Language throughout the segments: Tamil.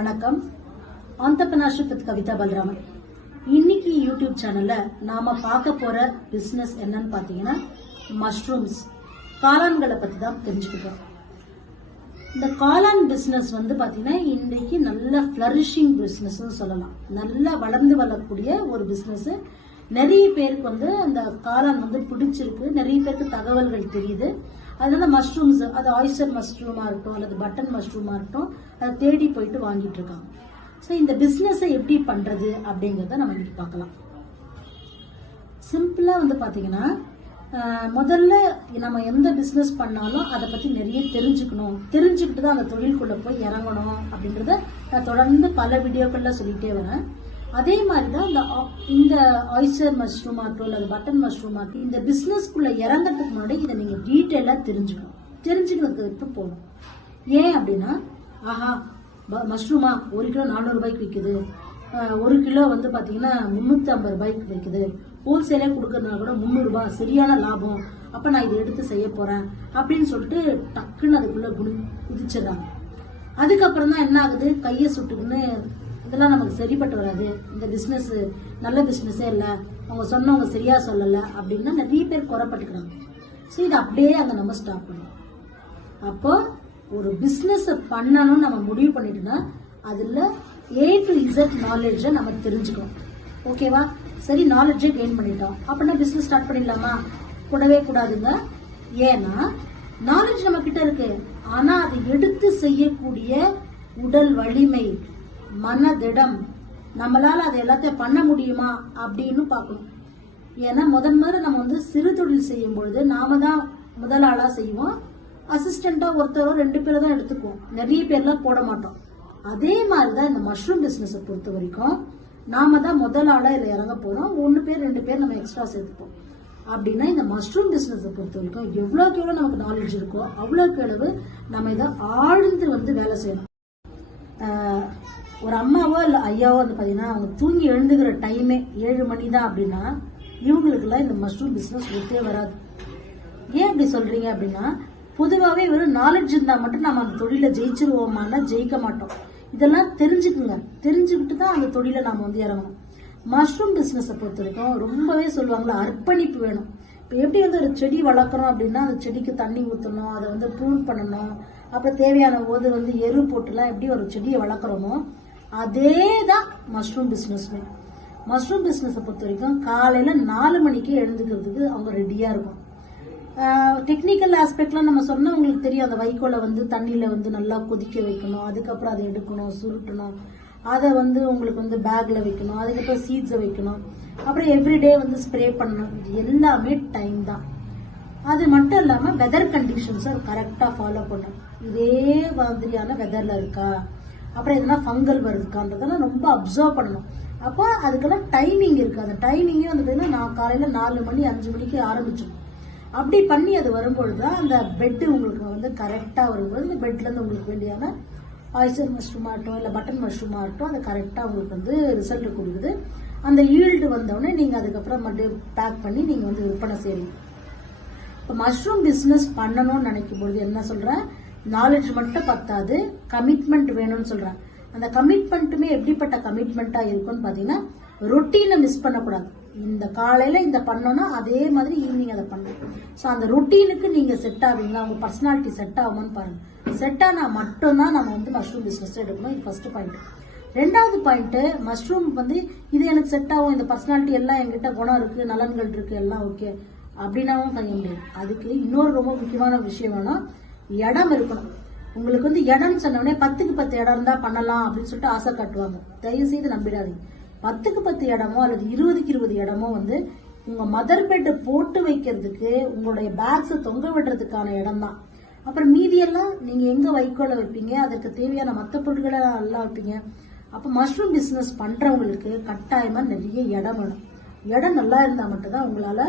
வணக்கம். வித் கவிதா பலராமன். இன்னைக்கு யூடியூப் சேனல்ல நாம பார்க்க போற பிசினஸ் என்னன்னு பாத்தீங்கன்னா மஷ்ரூம்ஸ் காளான்களை பத்தி தான் தெரிஞ்சுக்கிட்டோம் இந்த காளான் பிசினஸ் வந்து பாத்தீங்கன்னா இன்னைக்கு நல்ல ஃபிளரிஷிங் பிசினஸ் சொல்லலாம். நல்லா வளர்ந்து வரக்கூடிய ஒரு பிசினஸ் நிறைய பேருக்கு வந்து அந்த காளான் வந்து பிடிச்சிருக்கு. நிறைய பேருக்கு தகவல்கள் தெரியுது. அதனால மஷ்ரூம்ஸ் அது ஆயிஸ்டர் மஷ்ரூமா இருக்கட்டும் அல்லது பட்டன் மஷ்ரூமா இருக்கட்டும் அதை தேடி போயிட்டு வாங்கிட்டு இருக்காங்க. ஸோ இந்த பிஸ்னஸை எப்படி பண்றது அப்படிங்கிறத நம்ம இன்னைக்கு பார்க்கலாம். சிம்பிளா வந்து பாத்தீங்கன்னா முதல்ல நம்ம எந்த பிஸ்னஸ் பண்ணாலும் அதை பத்தி நிறைய தெரிஞ்சுக்கணும். தெரிஞ்சுக்கிட்டு தான் அந்த தொழிலுக்குள்ள போய் இறங்கணும் அப்படின்றத நான் தொடர்ந்து பல வீடியோக்கள்ல சொல்லிட்டே வரேன். அதே மாதிரி தான் இந்த ஆ- இந்த ஆயிஸ்டர் மஷ்ரூம் ஆகட்டும் அல்லது பட்டன் மஷ்ரூம் ஆகட்டும் இந்த பிஸ்னஸ்க்குள்ளே இறங்கிறதுக்கு முன்னாடி இதை நீங்கள் டீட்டெயிலாக தெரிஞ்சுக்கணும். தெரிஞ்சுக்கிறதுக்கு போகணும். ஏன் அப்படின்னா ஆஹா மஷ்ரூமா ஒரு கிலோ நானூறுபாய்க்கு விற்குது ஒரு கிலோ வந்து பார்த்தீங்கன்னா முந்நூற்றி ஐம்பது ரூபாய்க்கு விற்குது ஹோல்சேலே கொடுக்கறதுனால கூட முந்நூறுரூபா சரியான லாபம். அப்போ நான் இதை எடுத்து செய்ய போகிறேன் அப்படின்னு சொல்லிட்டு டக்குன்னு அதுக்குள்ளே குடி குதிச்சிடுறாங்க. அதுக்கப்புறம் தான் என்ன ஆகுது? கையை சுட்டுக்குன்னு இதெல்லாம் நமக்கு சரிப்பட்டு வராது. இந்த பிஸ்னஸ் நல்ல பிஸ்னஸே இல்லை. அவங்க சொன்னவங்க சரியா சொல்லலை அப்படின்னா நிறைய பேர் குறப்பட்டுக்கிறாங்க. ஸோ இதை அப்படியே அங்கே நம்ம ஸ்டாப் பண்ணுவோம் அப்போ ஒரு பிஸ்னஸ் பண்ணணும்னு நம்ம முடிவு பண்ணிட்டோம்னா அதில் ஏ டு இசட் நாலேஜை நம்ம தெரிஞ்சுக்கணும். ஓகேவா சரி நாலேஜை கெயின் பண்ணிட்டோம். அப்படின்னா பிஸ்னஸ் ஸ்டார்ட் பண்ணிடலாமா? கூடவே கூடாதுங்க. ஏன்னா நாலேஜ் நம்ம கிட்ட இருக்கு. ஆனால் அதை எடுத்து செய்யக்கூடிய உடல் வலிமை மனதிடம். நம்மளால அதை எல்லாத்தையும் பண்ண முடியுமா? அப்படின்னு பார்க்கணும். ஏன்னா முதன் முதல்ல நம்ம வந்து சிறு தொழில் செய்யும் பொழுது நாம தான் முதல் ஆளா செய்வோம். அசிஸ்டண்டா ஒருத்தரோ ரெண்டு பேரை தான் எடுத்துக்குவோம். நிறைய பேர்லாம் போட மாட்டோம். அதே மாதிரி தான் இந்த மஷ்ரூம் பிஸ்னஸை பொறுத்த வரைக்கும் நாம தான் முதல் ஆளா இதில் இறங்க போறோம். ஒன்று பேர் ரெண்டு பேர் நம்ம எக்ஸ்ட்ரா சேர்த்துப்போம். அப்படின்னா இந்த மஷ்ரூம் பிஸ்னஸை பொறுத்த வரைக்கும் எவ்வளோக்கு எவ்வளோ நமக்கு நாலேஜ் இருக்கோ அவ்வளோக்கு அளவு நம்ம இதை ஆழ்ந்து வந்து வேலை செய்யணும். ஒரு அம்மாவோ இல்லை ஐயாவோ வந்து பார்த்தீங்கன்னா அவங்க தூங்கி எழுந்துக்கிற டைமே ஏழு மணி தான் அப்படின்னா இவங்களுக்குலாம் இந்த மஷ்ரூம் பிஸ்னஸ் ஒத்தே வராது. ஏன் அப்படி சொல்றீங்க அப்படின்னா பொதுவாகவே வெறும் நாலேஜ் இருந்தால் மட்டும் நம்ம அந்த தொழிலை ஜெயிச்சிருவோமான்னா ஜெயிக்க மாட்டோம். இதெல்லாம் தெரிஞ்சுக்குங்க. தெரிஞ்சுக்கிட்டு தான் அந்த தொழிலை நாம் வந்து இறங்கணும். மஷ்ரூம் பிஸ்னஸை பொறுத்த வரைக்கும் ரொம்பவே சொல்லுவாங்களே அர்ப்பணிப்பு வேணும். இப்போ எப்படி வந்து ஒரு செடி வளர்க்குறோம் அப்படின்னா அந்த செடிக்கு தண்ணி ஊற்றணும் அதை வந்து ப்ரூன் பண்ணணும் அப்புறம் தேவையான போது வந்து எரு போட்டுலாம் எப்படி ஒரு செடியை வளர்க்குறோமோ அதே தான் மஷ்ரூம் பிஸ்னஸ்மே மஷ்ரூம் பிஸ்னஸை பொறுத்த வரைக்கும் காலையில் நாலு மணிக்கே எழுந்துக்கிறதுக்கு அவங்க ரெடியாக இருக்கும். டெக்னிக்கல் ஆஸ்பெக்ட்லாம் நம்ம சொன்னால் உங்களுக்கு தெரியும். அந்த வைக்கோலை வந்து தண்ணியில் வந்து நல்லா கொதிக்க வைக்கணும். அதுக்கப்புறம் அதை எடுக்கணும் சுருட்டணும். அதை வந்து உங்களுக்கு வந்து பேக்கில் வைக்கணும். அதுக்கப்புறம் சீட்ஸை வைக்கணும். அப்புறம் எவ்ரிடே வந்து ஸ்ப்ரே பண்ணணும். இது எல்லாமே டைம் தான். அது மட்டும் இல்லாமல் வெதர் கண்டிஷன்ஸை கரெக்டாக ஃபாலோ பண்ணணும். இதே மாதிரியான வெதர்ல இருக்கா? அப்புறம் எதனா ஃபங்கல் வருதுக்கான்றதெல்லாம் ரொம்ப அப்சர்வ் பண்ணணும். அப்போ அதுக்கெல்லாம் டைமிங் இருக்கு. அந்த டைமிங்கே வந்து பார்த்தீங்கன்னா நான் காலையில நாலு மணி அஞ்சு மணிக்கு ஆரம்பிச்சிடும். அப்படி பண்ணி அது வரும்பொழுது தான் அந்த பெட்டு உங்களுக்கு வந்து கரெக்டாக வரும்போது இந்த பெட்லேருந்து உங்களுக்கு வேண்டியான ஆய்சர் மஷ்ரூம் ஆகட்டும் இல்லை பட்டன் மஷ்ரூம் ஆகட்டும் அது கரெக்டாக உங்களுக்கு வந்து ரிசல்ட் கொடுக்குது. அந்த ஈல்டு வந்தோடனே நீங்கள் அதுக்கப்புறம் மறுபடியும் பேக் பண்ணி நீங்கள் வந்து விற்பனை செய்யணும் இப்போ மஷ்ரூம் பிஸ்னஸ் பண்ணணும்னு நினைக்கும் பொழுது என்ன சொல்கிறேன் நாலேஜ் மட்டும் பத்தாது கமிட்மெண்ட் வேணும்னு சொல்றேன் அந்த கமிட்மெண்ட்டுமே எப்படிப்பட்ட கமிட்மெண்ட்டா இருக்கும்னு பாத்தீங்கன்னா ரொட்டீனை மிஸ் பண்ணக்கூடாது. இந்த காலையில இந்த பண்ணோம்னா அதே மாதிரி ஈவினிங் அதை பண்ணணும். ஸோ அந்த ரொட்டீனுக்கு நீங்க செட் ஆவீங்களா? உங்க பர்சனாலிட்டி செட் ஆகுமான்னு பாருங்க. செட் ஆனா மட்டும்தான் நம்ம வந்து மஷ்ரூம் பிசினஸ் எடுக்கணும். இது ஃபர்ஸ்ட் பாயிண்ட் ரெண்டாவது பாயிண்ட் மஷ்ரூம் வந்து இது எனக்கு செட் ஆகும். இந்த பர்சனாலிட்டி எல்லாம் என்கிட்ட குணம் இருக்கு நலன்கள் இருக்கு எல்லாம் ஓகே அப்படின்னாவும் செய்ய முடியாது. அதுக்கு இன்னொரு ரொம்ப முக்கியமான விஷயம் வேணும் இடம் இருக்கணும். உங்களுக்கு வந்து இடம்னு சொன்ன பத்துக்கு பத்து இடம் இருந்தா பண்ணலாம் அப்படின்னு சொல்லிட்டு ஆசை காட்டுவாங்க. தயவு செய்து நம்பிடாதீங்க. பத்துக்கு பத்து இடமோ அல்லது இருபதுக்கு இருபது இடமோ வந்து உங்க மதர் பெட் போட்டு வைக்கிறதுக்கு உங்களுடைய பேக்ஸை தொங்க விடுறதுக்கான இடம் தான் அப்புறம் மீதியெல்லாம் நீங்க எங்க வைக்கோல வைப்பீங்க? அதற்கு தேவையான மற்ற பொருட்களை எல்லாம் வைப்பீங்க. அப்ப மஷ்ரூம் பிசினஸ் பண்றவங்களுக்கு கட்டாயமா நிறைய இடம் வேணும். இடம் நல்லா இருந்தா மட்டும்தான் உங்களால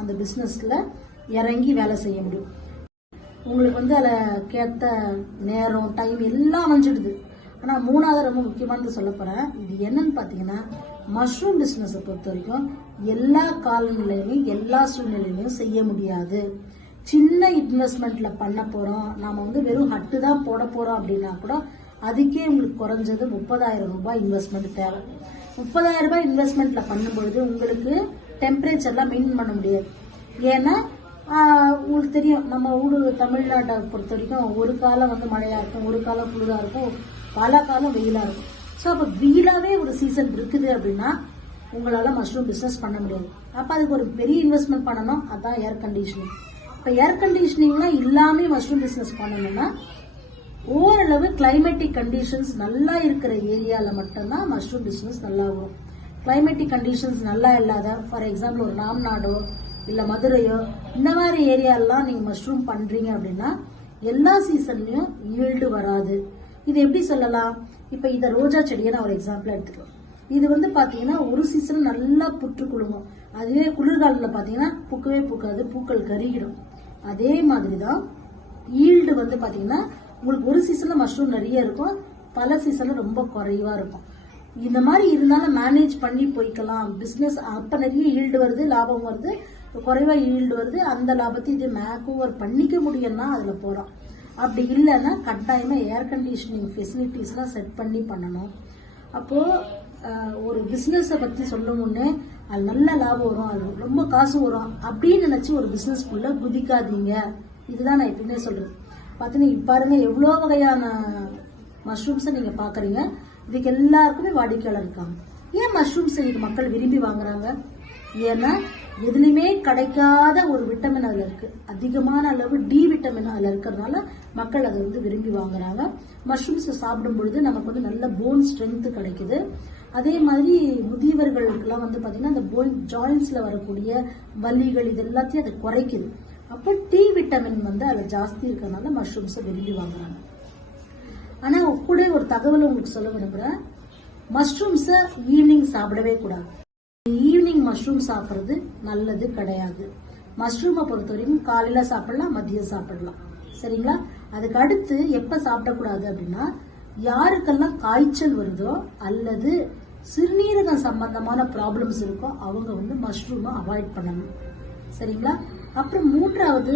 அந்த பிசினஸ்ல இறங்கி வேலை செய்ய முடியும். உங்களுக்கு வந்து அதில் கேட்ட நேரம் டைம் எல்லாம் அமைஞ்சிடுது. ஆனால் மூணாவது ரொம்ப முக்கியமானது சொல்ல போகிறேன் இது என்னன்னு பார்த்தீங்கன்னா மஷ்ரூம் பிஸ்னஸை பொறுத்த வரைக்கும் எல்லா காலநிலையிலையும் எல்லா சூழ்நிலையிலையும் செய்ய முடியாது. சின்ன இன்வெஸ்ட்மெண்ட்டில் பண்ண போகிறோம் நாம் வந்து வெறும் ஹட்டு தான் போட போகிறோம் அப்படின்னா கூட அதுக்கே உங்களுக்கு குறைஞ்சது முப்பதாயிரம் ரூபாய் இன்வெஸ்ட்மெண்ட் தேவை. முப்பதாயிரம் ரூபாய் இன்வெஸ்ட்மெண்ட்டில் பண்ணும்பொழுது உங்களுக்கு டெம்பரேச்சர்லாம் மெயின்டைன் பண்ண முடியாது. ஏன்னா உங்களுக்கு தெரியும் நம்ம ஊரு தமிழ்நாட்டை பொறுத்த வரைக்கும் ஒரு காலம் வந்து மழையா இருக்கும் ஒரு காலம் குளிரா இருக்கும் பல காலம் வெயிலா இருக்கும். ஸோ அப்போ வெயிலாவே ஒரு சீசன் இருக்குது அப்படின்னா உங்களால் மஷ்ரூம் பிஸ்னஸ் பண்ண முடியாது. அப்போ அதுக்கு ஒரு பெரிய இன்வெஸ்ட்மெண்ட் பண்ணணும் அதுதான் ஏர் கண்டிஷனிங் இப்போ ஏர் கண்டிஷனிங்லாம் இல்லாமல் மஷ்ரூம் பிஸ்னஸ் பண்ணணும்னா ஓரளவு கிளைமேட்டிக் கண்டிஷன்ஸ் நல்லா இருக்கிற ஏரியாவில் மட்டும்தான் மஷ்ரூம் பிஸ்னஸ் நல்லா வரும் கிளைமேட்டிக் கண்டிஷன்ஸ் நல்லா இல்லாத ஃபார் எக்ஸாம்பிள் ஒரு ராம்நாடோ இல்லை மதுரையோ இந்த மாதிரி ஏரியாலாம் நீங்க மஷ்ரூம் பண்றீங்க அப்படின்னா எல்லா சீசன்லயும் ஈல்டு வராது. இது எப்படி சொல்லலாம்? இப்ப இந்த ரோஜா செடியை நான் ஒரு எக்ஸாம்பிள் எடுத்துக்கலாம் இது வந்து பாத்தீங்கன்னா ஒரு சீசன் நல்லா புற்று குழுங்கும் அதுவே குளிர்காலத்துல பாத்தீங்கன்னா பூக்கவே பூக்காது பூக்கள் கருகிடும். அதே மாதிரி தான் ஈல்டு வந்து பாத்தீங்கன்னா உங்களுக்கு ஒரு சீசன்ல மஷ்ரூம் நிறைய இருக்கும் பல சீசன்ல ரொம்ப குறைவா இருக்கும். இந்த மாதிரி இருந்தாலும் மேனேஜ் பண்ணி போய்க்கலாம். பிசினஸ் அப்ப நிறைய ஈல்டு வருது லாபம் வருது. குறைவா ஈல்டு வருது அந்த லாபத்தை இது மேக்ஓவர் பண்ணிக்க முடியும்னா அதுல போறோம் அப்படி இல்லைன்னா கட்டாயமா ஏர் கண்டிஷனிங் ஃபெசிலிட்டிஸ்லாம் செட் பண்ணி பண்ணணும். அப்போ ஒரு பிசினஸ பத்தி சொல்லும் முன்னே அது நல்ல லாபம் வரும் அது ரொம்ப காசு வரும் அப்படின்னு நினைச்சு ஒரு பிஸ்னஸ்க்குள்ளே குதிக்காதீங்க. இதுதான் நான் எப்பயுமே சொல்றது. பார்த்தீங்கன்னா பாருங்க எவ்வளோ வகையான மஷ்ரூம்ஸை நீங்க பாக்குறீங்க இதுக்கு எல்லாருக்குமே வாடிக்கையாளர் இருக்காங்க. ஏன் மஷ்ரூம்ஸ் இன்னைக்கு மக்கள் விரும்பி வாங்குறாங்க? ஏன்னா எதுலையுமே கிடைக்காத ஒரு விட்டமின் அதுல இருக்கு. அதிகமான அளவு டி விட்டமின் அதுல இருக்கிறதுனால மக்கள் அதை வந்து விரும்பி வாங்குறாங்க. மஷ்ரூம்ஸ் சாப்பிடும் பொழுது நமக்கு வந்து நல்ல போன் ஸ்ட்ரென்த் கிடைக்குது. அதே மாதிரி முதியவர்களுக்கெல்லாம் வந்து பாத்தீங்கன்னா அந்த போன் ஜாயின்ஸ்ல வரக்கூடிய வலிகள் இது எல்லாத்தையும் அது குறைக்குது. அப்போ டி விட்டமின் வந்து அதுல ஜாஸ்தி இருக்கிறதுனால மஷ்ரூம்ஸை விரும்பி வாங்குறாங்க. ஆனா கூட ஒரு தகவல் உங்களுக்கு சொல்ல விரும்புறேன். மஷ்ரூம்ஸ ஈவினிங் சாப்பிடவே கூடாது. ஈவினிங் மஷ்ரூம் சாப்பிட்றது நல்லது கிடையாது. மஷ்ரூமை பொறுத்த வரைக்கும் காலையில சாப்பிடலாம் மதியம் சாப்பிடலாம். சரிங்களா? அதுக்கு அடுத்து எப்போ சாப்பிடக்கூடாது அப்படின்னா யாருக்கெல்லாம் காய்ச்சல் வருதோ அல்லது சிறுநீரகம் சம்பந்தமான ப்ராப்ளம்ஸ் இருக்கோ அவங்க வந்து மஷ்ரூமை அவாய்ட் பண்ணணும். சரிங்களா? அப்புறம் மூன்றாவது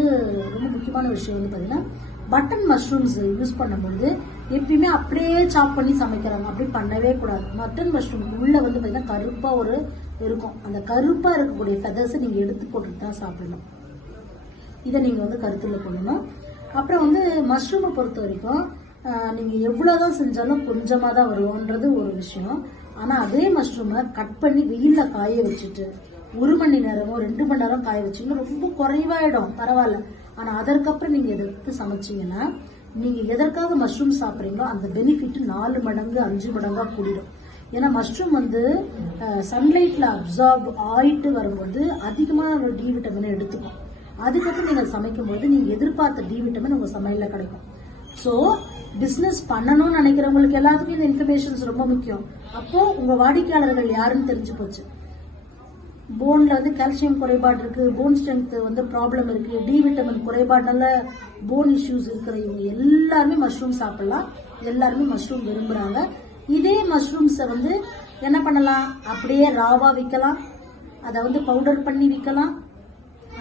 ரொம்ப முக்கியமான விஷயம் வந்து பார்த்தீங்கன்னா பட்டன் மஷ்ரூம்ஸ் யூஸ் பண்ணும்பொழுது எப்பயுமே அப்படியே சாப் பண்ணி சமைக்கிறாங்க. அப்படி பண்ணவே கூடாது. மட்டன் மஷ்ரூம் உள்ள வந்து பார்த்தீங்கன்னா கருப்பாக ஒரு இருக்கும். அந்த கருப்பா இருக்கக்கூடிய ஃபெதர்ஸை நீங்க எடுத்து போட்டுட்டு தான் சாப்பிடணும். இதை நீங்க வந்து கருத்துல கொள்ளணும் அப்புறம் வந்து மஷ்ரூமை பொறுத்த வரைக்கும் நீங்கள் நீங்க எவ்வளவுதான் செஞ்சாலும் கொஞ்சமா தான் வருவோன்றது ஒரு விஷயம். ஆனா அதே மஷ்ரூமை கட் பண்ணி வெயிலில் காய வச்சுட்டு ஒரு மணி நேரமோ ரெண்டு மணி நேரம் காய வச்சிங்கன்னா ரொம்ப குறைவாயிடும். பரவாயில்ல. ஆனா அதற்கப்புறம் நீங்க எடுத்து சமைச்சீங்கன்னா நீங்க எதற்காக மஷ்ரூம் சாப்பிட்றீங்களோ அந்த பெனிஃபிட் நாலு மடங்கு அஞ்சு மடங்கா கூடிடும். ஏன்னா மஷ்ரூம் வந்து சன்லைட்ல அப்சார்ப் ஆயிட்டு வரும்போது அதிகமாக ஒரு டி விட்டமினை எடுத்துக்கும். அதுக்கப்புறம் நீங்கள் சமைக்கும்போது நீங்கள் எதிர்பார்த்த டி விட்டமின் உங்கள் சமையலில் கிடைக்கும். ஸோ பிஸ்னஸ் பண்ணணும்னு நினைக்கிறவங்களுக்கு எல்லாத்துக்கும் இந்த இன்ஃபர்மேஷன்ஸ் ரொம்ப முக்கியம். அப்போ உங்கள் வாடிக்கையாளர்கள் யாருன்னு தெரிஞ்சு போச்சு. போன்ல வந்து கால்சியம் குறைபாடு இருக்கு போன் ஸ்ட்ரென்த் வந்து ப்ராப்ளம் இருக்கு டி விட்டமின் குறைபாடுனால போன் இஷ்யூஸ் இருக்கிற இவங்க எல்லாருமே மஷ்ரூம் சாப்பிடலாம். எல்லாருமே மஷ்ரூம் விரும்புறாங்க. இதே மஷ்ரூம்ஸை வந்து என்ன பண்ணலாம்? அப்படியே ராவா விற்கலாம் அதை வந்து பவுடர் பண்ணி விற்கலாம்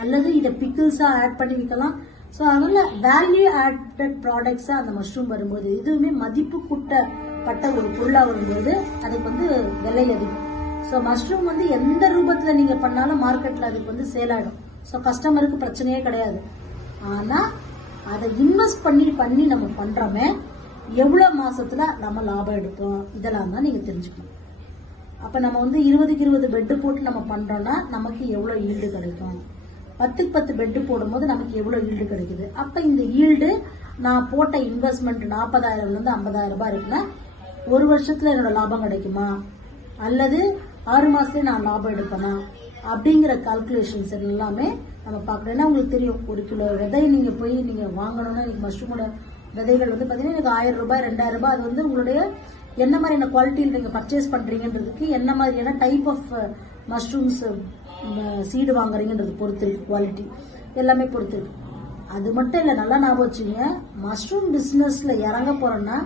அல்லது இதை பிக்கிள்ஸாக ஆட் பண்ணி விற்கலாம் ஸோ அதனால வேல்யூ ஆடட் ப்ராடக்ட்ஸாக அந்த மஷ்ரூம் வரும்போது இதுவுமே மதிப்பு கூட்டப்பட்ட ஒரு பொருளாக வரும்போது அதுக்கு வந்து விலை அதிகம் ஸோ மஷ்ரூம் வந்து எந்த ரூபத்தில் நீங்கள் பண்ணாலும் மார்க்கெட்டில் அதுக்கு வந்து சேலாயிடும் ஸோ கஸ்டமருக்கு பிரச்சனையே கிடையாது. ஆனால் அதை இன்வெஸ்ட் பண்ணி பண்ணி நம்ம பண்ணுறோமே எவ்வளோ மாசத்துல நம்ம லாபம் எடுப்போம்? இதெல்லாம் தான் நீங்க தெரிஞ்சுக்கணும். அப்ப நம்ம வந்து இருபதுக்கு இருபது பெட்டு போட்டு நம்ம பண்றோம்னா நமக்கு எவ்வளோ ஈல்டு கிடைக்கும்? பத்துக்கு பத்து பெட்டு போடும்போது நமக்கு எவ்வளோ ஈல்டு கிடைக்குது? அப்ப இந்த ஈல்டு நான் போட்ட இன்வெஸ்ட்மெண்ட் நாற்பதாயிரம்ல இருந்து ஐம்பதாயிரம் ரூபாய் இருக்குன்னா ஒரு வருஷத்துல என்னோட லாபம் கிடைக்குமா? அல்லது ஆறு மாசத்துல நான் லாபம் எடுப்பேனா? அப்படிங்கிற கால்குலேஷன்ஸ் எல்லாமே நம்ம பார்க்கணும். ஏன்னா உங்களுக்கு தெரியும் ஒரு கிலோ விதை நீங்க போய் நீங்க வாங்கணும்னா நீங்கள் மஷ்ரூமோட விதைகள் வந்து பாத்தீங்கன்னா எனக்கு ஆயிரம் ரூபாய் ரெண்டாயிரம் ரூபாய். அது வந்து உங்களுடைய என்ன மாதிரியான குவாலிட்டியில் நீங்க பர்ச்சேஸ் பண்றீங்கன்றதுக்கு என்ன மாதிரியான டைப் ஆஃப் மஷ்ரூம்ஸ் சீடு வாங்குறீங்கன்றது பொறுத்து இருக்கு குவாலிட்டி எல்லாமே பொறுத்து இருக்கு. அது மட்டும் இல்லை நல்லா ஞாபகம் வச்சுங்க மஷ்ரூம் பிஸ்னஸில் இறங்க போறோம்னா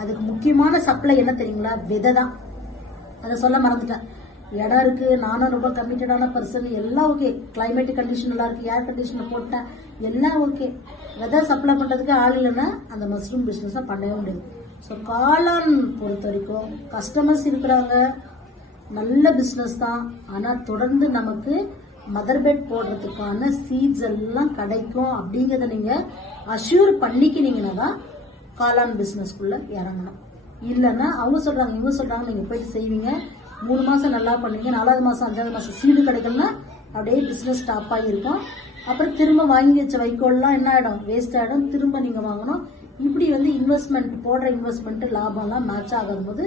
அதுக்கு முக்கியமான சப்ளை என்ன தெரியுங்களா? விதை தான் அதை சொல்ல மறந்துட்டேன். இடம் இருக்கு. நானும் ரொம்ப கமிட்டடான பர்சன் எல்லாம் ஓகே கிளைமேட் கண்டிஷன் நல்லா இருக்கு. ஏர் கண்டிஷன் போட்டேன். எல்லாம் ஓகே வெதர் சப்ளை பண்றதுக்கு ஆள் இல்லைன்னா அந்த மஷ்ரூம் பிசினஸ் பண்ணவே முடியாது. ஸோ காளான் பொறுத்த வரைக்கும் கஸ்டமர்ஸ் இருக்கிறாங்க. நல்ல பிஸ்னஸ் தான். ஆனால் தொடர்ந்து நமக்கு மதர் பெட் போடுறதுக்கான சீட்ஸ் எல்லாம் கிடைக்கும் அப்படிங்கிறத நீங்கள் அஷ்யூர் பண்ணிக்கினீங்கன்னா தான் காளான் பிஸ்னஸ்க்குள்ளே இறங்கணும். இல்லைன்னா அவங்க சொல்கிறாங்க இவங்க சொல்கிறாங்க நீங்கள் போயிட்டு செய்வீங்க. மூணு மாதம் நல்லா பண்ணுவீங்க நாலாவது மாதம் அஞ்சாவது மாதம் சீடு கிடைக்கலன்னா அப்படியே பிஸ்னஸ் ஸ்டாப் ஆகியிருக்கும் அப்புறம் திரும்ப வாங்கி வச்ச வைக்கோல்லாம் என்ன ஆகிடும் வேஸ்ட் ஆகிடும் திரும்ப நீங்கள் வாங்கணும். இப்படி வந்து இன்வெஸ்ட்மெண்ட் போடுற இன்வெஸ்ட்மெண்ட் லாபம்லாம் மேட்ச் ஆகும் போது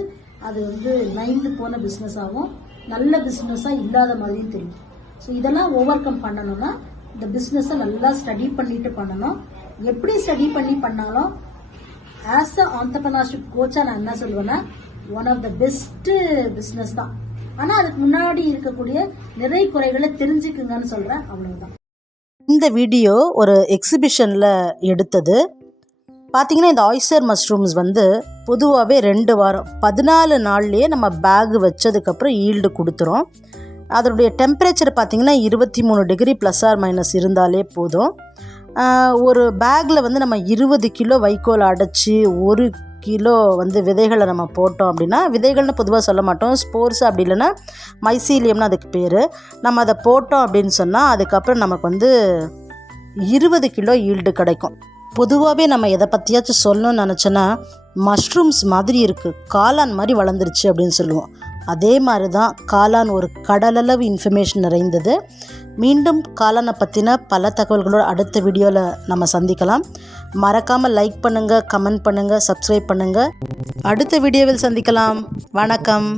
அது வந்து நைந்து போன பிஸ்னஸ் ஆகும். நல்ல பிஸ்னஸாக இல்லாத மாதிரியும் தெரியும். ஸோ இதெல்லாம் ஓவர் கம் பண்ணணும்னா இந்த பிஸ்னஸை நல்லா ஸ்டடி பண்ணிட்டு பண்ணணும். எப்படி ஸ்டடி பண்ணி பண்ணாலும் ஆஸ் அ ஆண்டர்பனர்ஷிப் கோச்சா நான் என்ன சொல்லுவேன்னா one of the best business தான். ஆனால் அதுக்கு முன்னாடி இருக்கக்கூடிய நிறை குறைகளை தெரிஞ்சுக்குங்கன்னு சொல்கிறேன் அவ்வளவுதான். இந்த வீடியோ ஒரு எக்ஸிபிஷனில் எடுத்தது. பார்த்தீங்கன்னா இந்த ஆய்ஸ்டர் மஷ்ரூம்ஸ் வந்து பொதுவாகவே ரெண்டு வாரம் பதினாலு நாள்லேயே நம்ம பேக் வச்சதுக்கப்புறம் ஈல்டு கொடுத்துரும். அதனுடைய டெம்பரேச்சர் பார்த்திங்கன்னா இருபத்தி மூணு டிகிரி ப்ளஸ் ஆர் மைனஸ் இருந்தாலே போதும். ஒரு பேக்கில் வந்து நம்ம இருபது கிலோ வைக்கோல் அடைச்சி ஒரு கிலோ வந்து விதைகளை நம்ம போட்டோம் அப்படின்னா விதைகள்னு பொதுவாக சொல்ல மாட்டோம். ஸ்போர்ட்ஸ் அப்படி இல்லைன்னா மைசீலியம்னு அதுக்கு பேர். நம்ம அதை போட்டோம் அப்படின்னு சொன்னால் அதுக்கப்புறம் நமக்கு வந்து இருபது கிலோ ஈல்டு கிடைக்கும். பொதுவாகவே நம்ம எதை பற்றியாச்சும் சொல்லணும்னு நினச்சோன்னா மஷ்ரூம்ஸ் மாதிரி இருக்குது காளான் மாதிரி வளர்ந்துருச்சு அப்படின்னு சொல்லுவோம். அதே மாதிரி தான் காளான் ஒரு கடலளவு இன்ஃபர்மேஷன் நிறைந்தது. மீண்டும் காலனை பற்றின பல தகவல்களோட அடுத்த வீடியோவில் நம்ம சந்திக்கலாம். மறக்காமல் லைக் பண்ணுங்கள் கமெண்ட் பண்ணுங்கள் சப்ஸ்கிரைப் பண்ணுங்கள் அடுத்த வீடியோவில் சந்திக்கலாம். வணக்கம்.